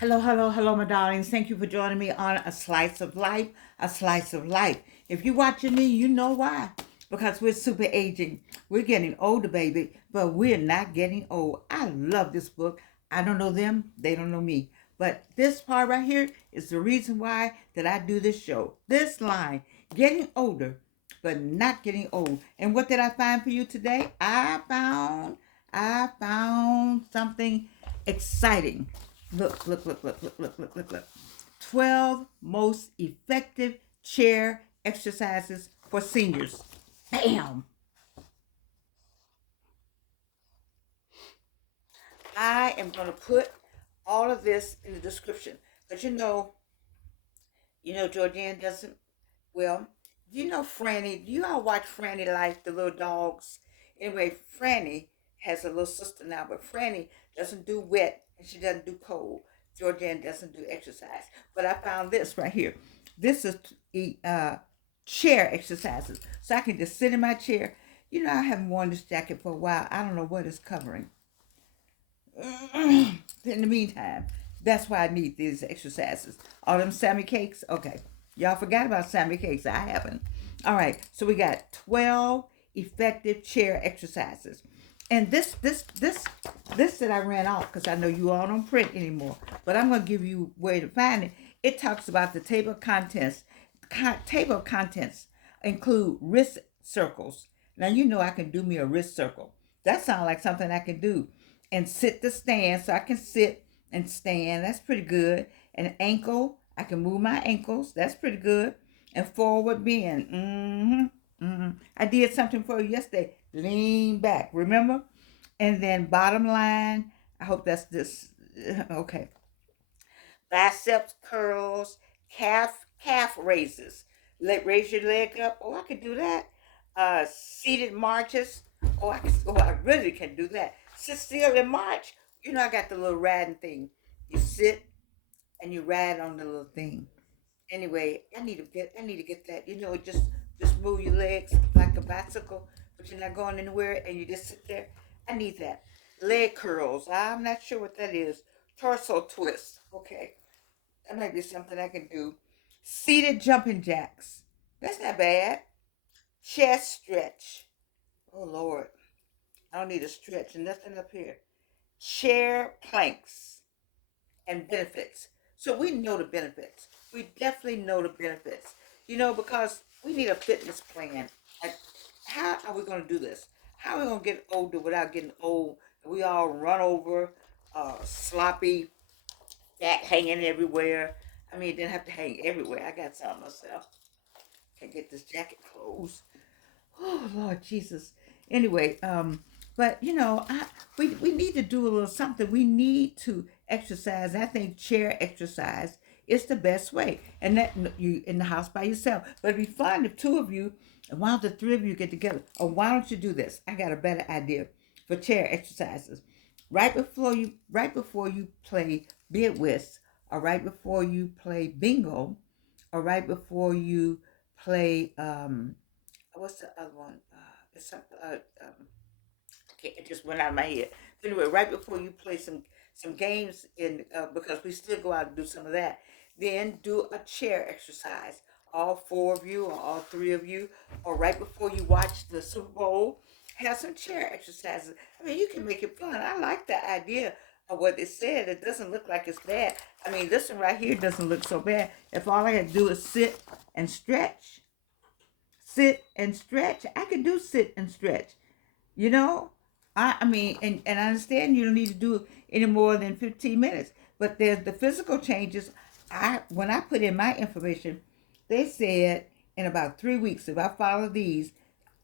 Hello, hello, hello, my darlings. Thank you for joining me on A Slice of Life, A Slice of Life. If you're watching me, you know why. Because we're super aging. We're getting older, baby, but we're not getting old. I love this book. I don't know them, they don't know me. But this part right here is the reason why that I do this show. This line, getting older, but not getting old. And what did I find for you today? I found something exciting. Look. 12 most effective chair exercises for seniors. Bam! I am going to put all of this in the description. Because Georgianne doesn't, well, do you know Franny? Do you all watch Franny like the little dogs? Anyway, Franny has a little sister now, but Franny doesn't do wet and she doesn't do cold. Georgianne doesn't do exercise. But I found this right here. This is chair exercises. So I can just sit in my chair. I haven't worn this jacket for a while. I don't know what it's covering. In the meantime, that's why I need these exercises. All them Sammy cakes? Okay. Y'all forgot about Sammy cakes. I haven't. All right. So we got 12 effective chair exercises. And this that I ran off because I know you all don't print anymore, but I'm gonna give you where to find it. It talks about the table of contents. Table of contents include wrist circles. Now you know I can do me a wrist circle. That sounds like something I can do. And sit to stand, so I can sit and stand. That's pretty good. And ankle, I can move my ankles. That's pretty good. And forward bend. I did something for you yesterday. Lean back. Remember? And then bottom line. I hope that's this. Okay. Biceps curls, calf raises. Raise your leg up. Oh, I can do that. Seated marches. I really can do that. Sit still and march. I got the little riding thing. You sit and you ride on the little thing. Anyway, I need to get that. Just move your legs like a bicycle, but you're not going anywhere and you just sit there. I need that. Leg curls. I'm not sure what that is. Torso twist. Okay. That might be something I can do. Seated jumping jacks. That's not bad. Chest stretch. Oh Lord. I don't need a stretch. Nothing up here. Chair planks and benefits. So we know the benefits. We definitely know the benefits. Because we need a fitness plan. Like, how are we going to do this? How are we going to get older without getting old? We all run over, sloppy, fat hanging everywhere. I mean, it didn't have to hang everywhere. I got some myself. Can't get this jacket closed. Oh Lord Jesus. Anyway, but we need to do a little something. We need to exercise. I think chair exercise is the best way, and that you in the house by yourself. But it'd be fun if two of you, and why don't the three of you get together? Or why don't you do this? I got a better idea for chair exercises. Right before you play bid whist, or right before you play bingo, or right before you play what's the other one? It's some okay, it just went out of my head. So anyway, right before you play some games in because we still go out and do some of that, then do a chair exercise. All four of you, or all three of you, or right before you watch the Super Bowl, have some chair exercises. I mean, you can make it fun. I like the idea of what it said. It doesn't look like it's bad. I mean, this one right here doesn't look so bad. If all I had to do is and stretch, sit and stretch. I can do sit and stretch. You know, I mean, and I understand you don't need to do any more than 15 minutes. But there's the physical changes. When I put in my information, they said in about 3 weeks, if I follow these,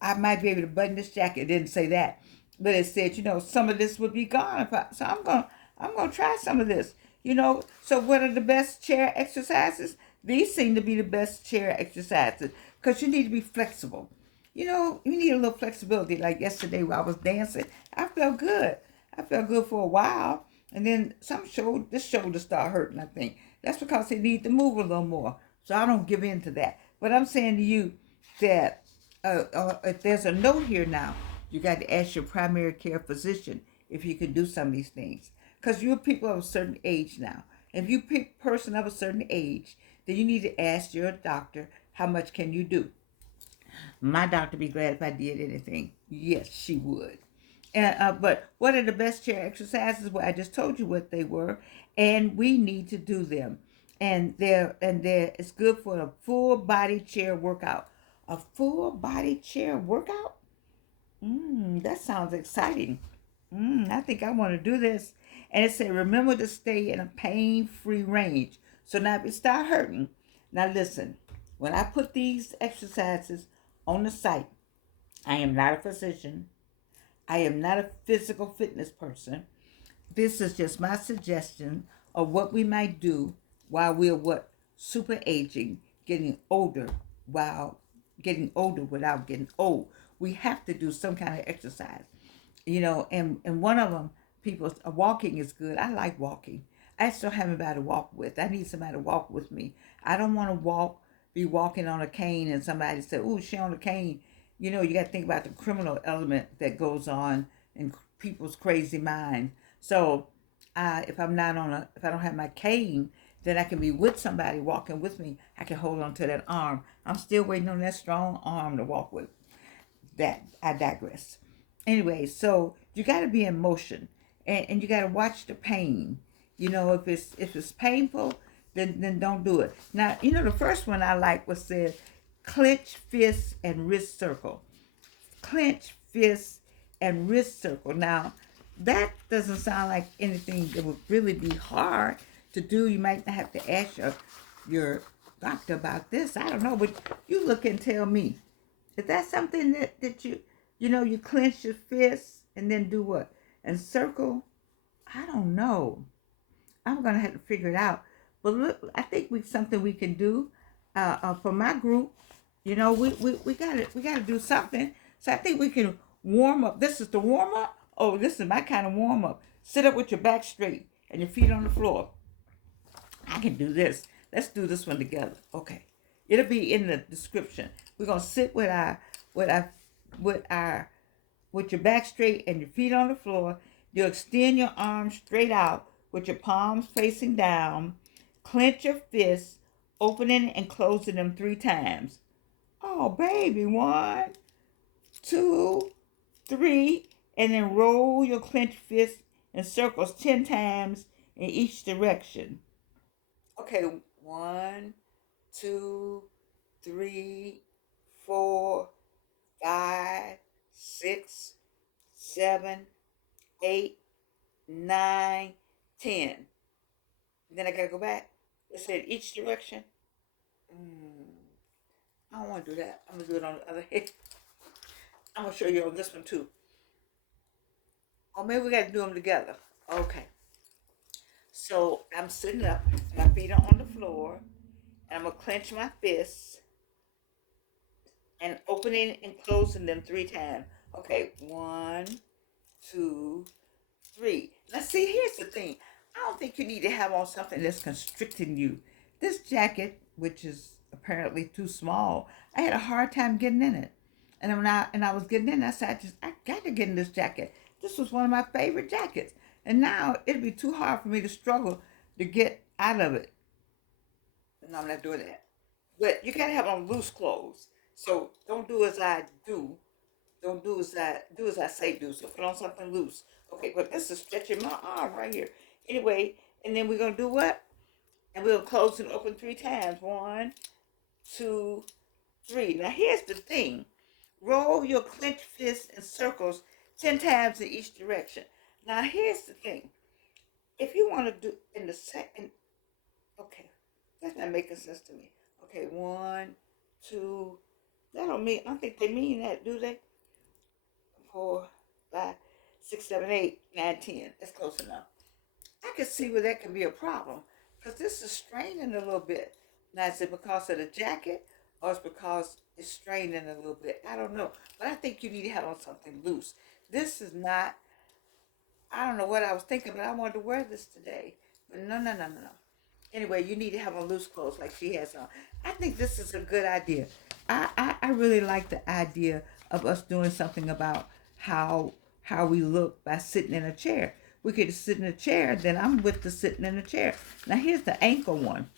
I might be able to button this jacket. It didn't say that, but it said, some of this would be gone. So I'm gonna try some of this. So what are the best chair exercises? These seem to be the best chair exercises because you need to be flexible. You need a little flexibility. Like yesterday while I was dancing, I felt good. I felt good for a while. And then this shoulder started hurting, I think. That's because they need to move a little more. So I don't give in to that. But I'm saying to you that if there's a note here now, you got to ask your primary care physician if you can do some of these things. Because you're people of a certain age now. If you pick person of a certain age, then you need to ask your doctor how much can you do. My doctor be glad if I did anything. Yes, she would. But what are the best chair exercises? Well, I just told you what they were, and we need to do them. And they're it's good for a full body chair workout. A full body chair workout? That sounds exciting. I think I want to do this. And it said, remember to stay in a pain-free range. So now if it start hurting, now listen, when I put these exercises on the site, I am not a physician. I am not a physical fitness person. This is just my suggestion of what we might do while we're what super aging, getting older while getting older without getting old. We have to do some kind of exercise, and one of them, people, walking is good. I like walking. I still have anybody to walk with. I need somebody to walk with me. I don't want to be walking on a cane and somebody say, "Oh, she on a cane." You got to think about the criminal element that goes on in people's crazy minds. So, if I don't have my cane, then I can be with somebody walking with me. I can hold on to that arm. I'm still waiting on that strong arm to walk with. That I digress. Anyway, so you got to be in motion, and you got to watch the pain. If it's painful, then don't do it. Now, the first one I like was said, clench fist and wrist circle. Clench fist and wrist circle. Now, that doesn't sound like anything that would really be hard to do. You might have to ask your doctor about this. I don't know, but you look and tell me. Is that something that you clench your fists and then do what? And circle? I don't know. I'm gonna have to figure it out. But look, I think something we can do. For my group, we gotta do something. So I think we can warm up. This is the warm up. Oh, this is my kind of warm up. Sit up with your back straight and your feet on the floor. I can do this. Let's do this one together. Okay. It'll be in the description. We're gonna sit with your back straight and your feet on the floor. You extend your arms straight out with your palms facing down. Clench your fists, opening and closing them 3 times. Oh, baby, 1, 2, 3, and then roll your clenched fist in circles 10 times in each direction. Okay, 1, 2, 3, 4, 5, 6, 7, 8, 9, 10. Then I gotta go back. It said each direction. I don't want to do that. I'm gonna do it on the other head. I'm gonna show you on this one too. Or maybe we gotta do them together. Okay. So I'm sitting up, my feet are on the floor, and I'm gonna clench my fists and opening and closing them 3 times. Okay, 1, 2, 3. Now see, here's the thing. I don't think you need to have on something that's constricting you. This jacket, which is apparently too small, I had a hard time getting in it. And I was getting in, I said, I got to get in this jacket. This was one of my favorite jackets. And now it'd be too hard for me to struggle to get out of it. No, I'm not doing that. But you gotta have on loose clothes. So don't do as I do. Don't do as I say do. So put on something loose. Okay, but this is stretching my arm right here. Anyway, and then we're gonna do what? And we'll close and open 3 times. 1, 2, 3. Now here's the thing. Roll your clenched fist in circles 10 times in each direction. Now here's the thing. If you want to do in the second, okay, that's not making sense to me. Okay, 1, 2. That don't mean. I don't think they mean that, do they? 4, 5, 6, 7, 8, 9, 10. That's close enough. I can see where that can be a problem because this is straining a little bit. Now, is it because of the jacket or is it because it's straining a little bit? I don't know. But I think you need to have on something loose. This is not, I don't know what I was thinking, but I wanted to wear this today. But no, no, no, no, no. Anyway, you need to have on loose clothes like she has on. I think this is a good idea. I really like the idea of us doing something about how we look by sitting in a chair. we could sit in a chair, then I'm with the sitting in a chair. Now here's the ankle one.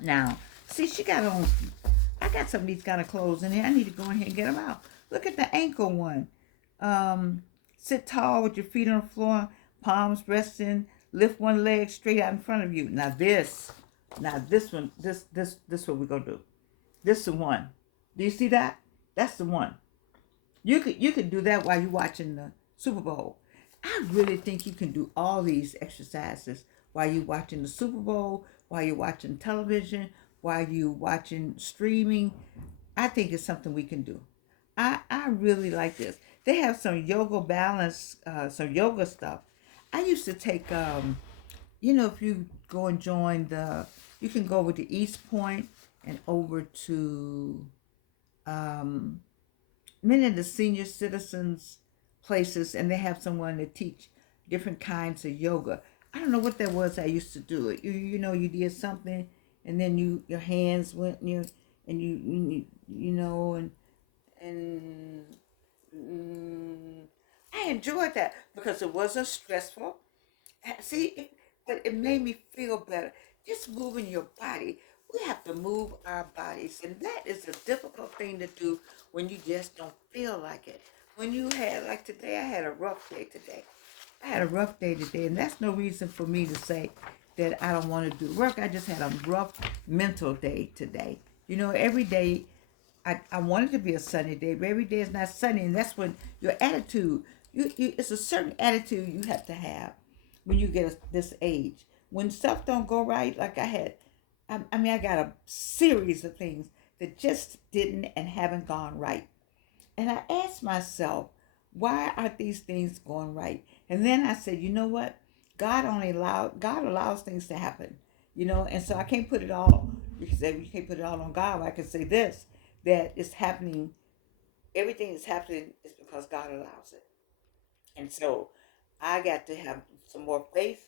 Now, see, she got on. I got some of these kind of clothes in here. I need to go in here and get them out. Look at the ankle one. Sit tall with your feet on the floor, palms resting. Lift one leg straight out in front of you. Now this one, this what we're gonna do. This is the one. Do you see that? That's the one. You could do that while you're watching the Super Bowl. I really think you can do all these exercises while you're watching the Super Bowl, while you're watching television, while you're watching streaming. I think it's something we can do. I really like this. They have some yoga balance, some yoga stuff. I used to take, if you go and join you can go over to East Point and over to many of the senior citizens places, and they have someone to teach different kinds of yoga. I don't know what that was. I used to do it. You did something, and then your hands went and I enjoyed that because it wasn't stressful. But it made me feel better. Just moving your body. We have to move our bodies, and that is a difficult thing to do when you just don't feel like it. When you had, like today, I had a rough day today. And that's no reason for me to say that I don't want to do work. I just had a rough mental day today. Every day, I want it to be a sunny day, but every day is not sunny, and that's when your attitude, it's a certain attitude you have to have when you get this age. When stuff don't go right, like I had, I got a series of things that just didn't and haven't gone right. And I asked myself, why aren't these things going right? And then I said, you know what? God allows things to happen, and so I can't put it all, because you can't put it all on God. I can say this, that it's happening, everything that's happening is because God allows it. And so I got to have some more faith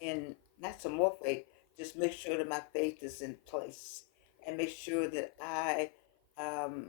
in, not some more faith, just make sure that my faith is in place and make sure that um,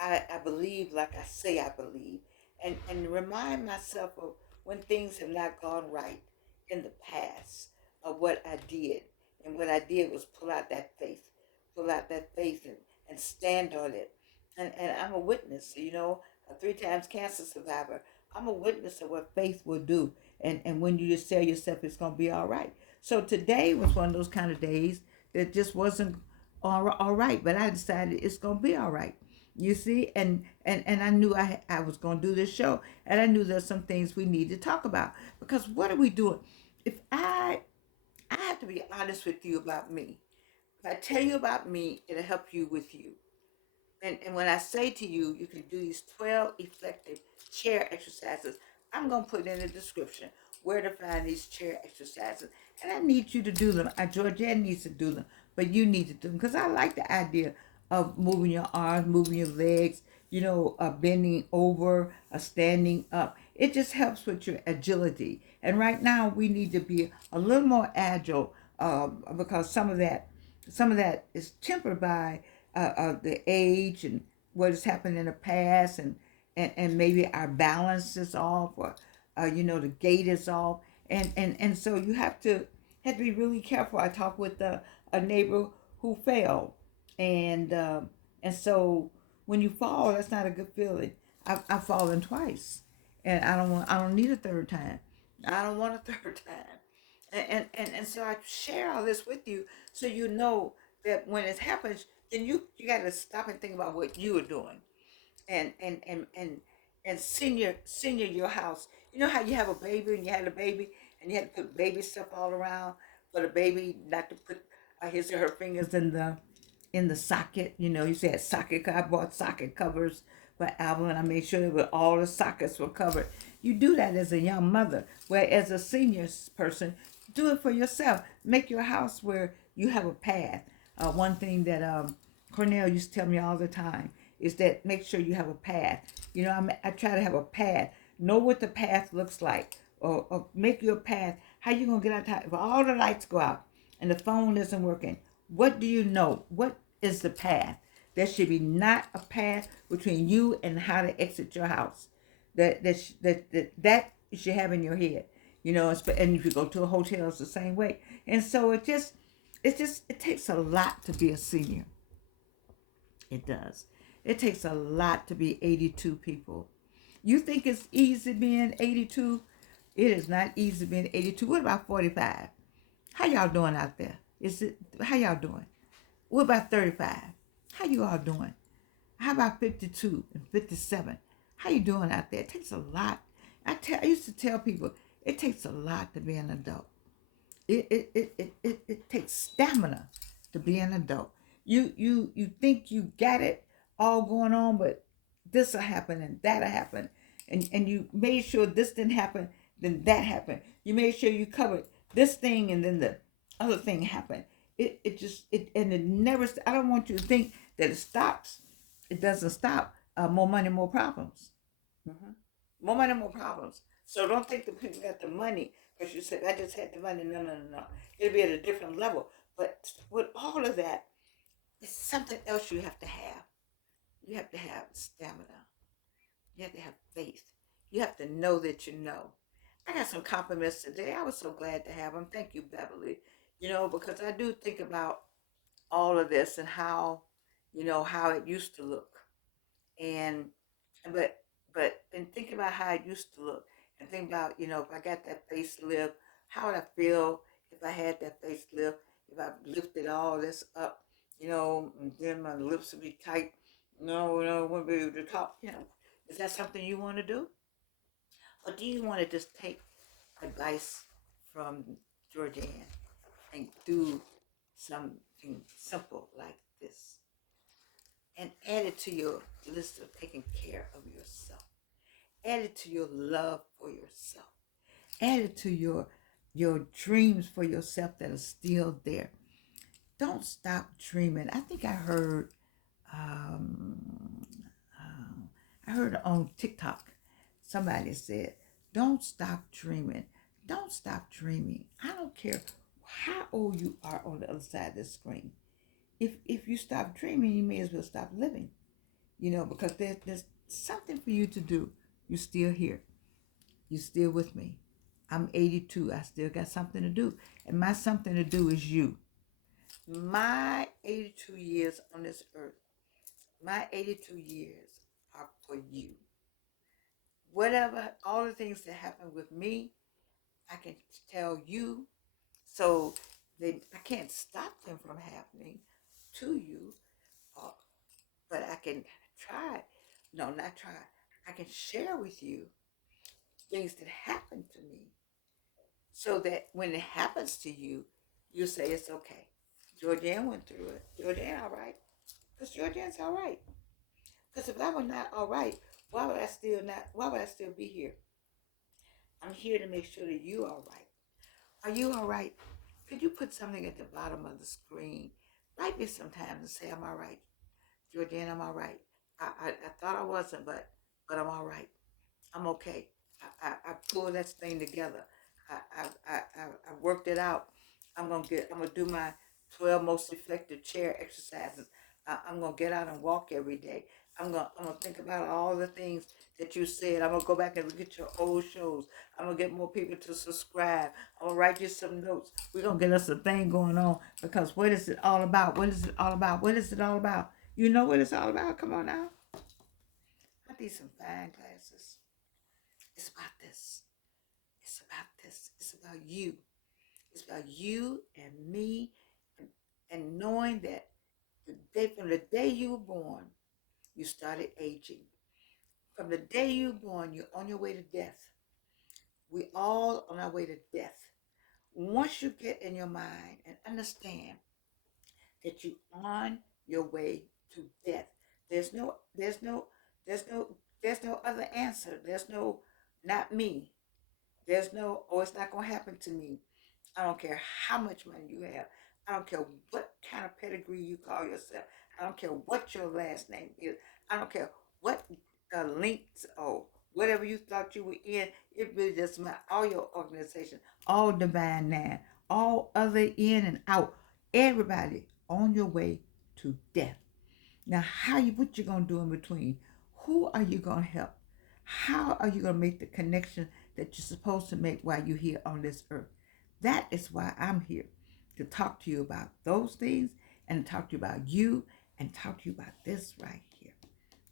I believe like I say I believe, and remind myself of when things have not gone right in the past of what I did. And what I did was pull out that faith and stand on it. And I'm a witness, a 3 times cancer survivor. I'm a witness of what faith will do. And when you just tell yourself it's going to be all right. So today was one of those kind of days that just wasn't all right, but I decided it's going to be all right. You see, and I knew I was going to do this show, and I knew there's some things we need to talk about, because what are we doing? If I have to be honest with you about me. If I tell you about me, it'll help you with you. And when I say to you, you can do these 12 effective chair exercises, I'm going to put in the description where to find these chair exercises. And I need you to do them. Georgette needs to do them, but you need to do them, because I like the idea of moving your arms, moving your legs, bending over, standing up. It just helps with your agility. And right now we need to be a little more agile, because some of that is tempered by the age and what has happened in the past, and maybe our balance is off, or the gait is off, and so you have to be really careful. I talked with a neighbor who fell, and so when you fall, that's not a good feeling. I've fallen twice, and I don't need a third time. I don't want a third time. And so I share all this with you, so you know that when it happens, then you got to stop and think about what you are doing, and and and and and senior your house. You know how you have a baby and you had a baby and you had to put baby stuff all around for the baby not to put his or her fingers in the socket. You said socket. I bought socket covers for Alvin, and I made sure that all the sockets were covered. You do that as a young mother. Where as a senior person, do it for yourself. Make your house where you have a path. One thing that Cornell used to tell me all the time is that make sure you have a path. I try to have a path. Know what the path looks like, or make your path. How you gonna get out time? If all the lights go out and the phone isn't working, what do you know? What is the path? There should be not a path between you and how to exit your house. That you should have in your head. and if you go to a hotel, it's the same way. And so it takes a lot to be a senior. It does. It takes a lot to be 82 people. You think it's easy being 82? It is not easy being 82. What about 45? How y'all doing out there? How y'all doing? What about 35? How you all doing? How about 52 and 57? How you doing out there? It takes a lot. I used to tell people it takes a lot to be an adult. It takes stamina to be an adult. You think you got it all going on, but this will happen and that'll happen. And you made sure this didn't happen, then that happened. You made sure you covered this thing and then the other thing happened. It never, I don't want you to think that it stops. It doesn't stop. More money, more problems. Mm-hmm. More money, more problems. So don't think the people got the money because you said, I just had the money. No, no, no, no. It'll be at a different level. But with all of that, it's something else you have to have. You have to have stamina. You have to have faith. You have to know that you know. I got some compliments today. I was so glad to have them. Thank you, Beverly. Because I do think about all of this and how it used to look. And but and think about how it used to look and think about, if I got that facelift, how would I feel if I had that facelift, if I lifted all this up, and then my lips would be tight. No, no, I wouldn't be able to talk. Is that something you want to do? Or do you want to just take advice from Georgianne and do something simple like this and add it to your list of taking care of yourself? Add it to your love for yourself. Add it to your dreams for yourself that are still there. Don't stop dreaming. I think um, I heard on TikTok somebody said, "Don't stop dreaming. Don't stop dreaming." I don't care how old you are on the other side of the screen. If you stop dreaming, you may as well stop living. Because there's something for you to do. You're still here. You're still with me. I'm 82. I still got something to do. And my something to do is you. My 82 years on this earth, my 82 years are for you. Whatever, all the things that happen with me, I can tell you. So I can't stop them from happening to you, uh, but I can try. No, not try. I can share with you things that happen to me so that when it happens to you, you say it's okay. Georgianne went through it. Georgianne all right. Because Georgianne's all right. Because if I were not all right, why would I still be here? I'm here to make sure that you are all right. Are you all right? Could you put something at the bottom of the screen? Write me sometimes and say I'm all right. Georgianne, I'm all right. I thought I wasn't, but I'm all right. I'm okay. I pulled that thing together. I worked it out. I'm gonna do my 12 most effective chair exercises. I'm gonna get out and walk every day. I'm gonna think about all the things that you said. I'm gonna go back and look at your old shows. I'm gonna get more people to subscribe. I'm gonna write you some notes. We're gonna get us a thing going on because what is it all about? What is it all about? What is it all about? You know what it's all about? Come on now. I need some fine glasses. It's about this. It's about this. It's about you. It's about you and me and knowing that from the day you were born, you started aging. From the day you were born, you're on your way to death. We all on our way to death. Once you get in your mind and understand that you're on your way to death, there's no, there's no, there's no, there's no other answer. There's no, not me. There's no, oh, it's not going to happen to me. I don't care how much money you have. I don't care what kind of pedigree you call yourself. I don't care what your last name is. I don't care what links or whatever you thought you were in. It really doesn't matter. All your organization, all divine nine, all other in and out. Everybody on your way to death. Now, what you gonna do in between? Who are you gonna help? How are you gonna make the connection that you're supposed to make while you're here on this earth. That is why I'm here, to talk to you about those things and talk to you about you and talk to you about this right here.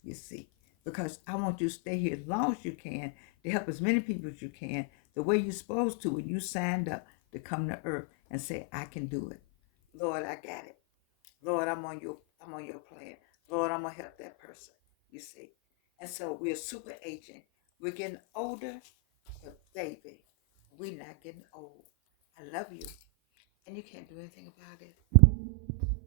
You see, because I want you to stay here as long as you can to help as many people as you can, the way you're supposed to when you signed up to come to earth and say, I can do it. Lord, I got it. Lord, I'm on your plan. Lord, I'm gonna help that person. You see. And so we're super aging. We're getting older, but baby, we're not getting old. I love you. And you can't do anything about it.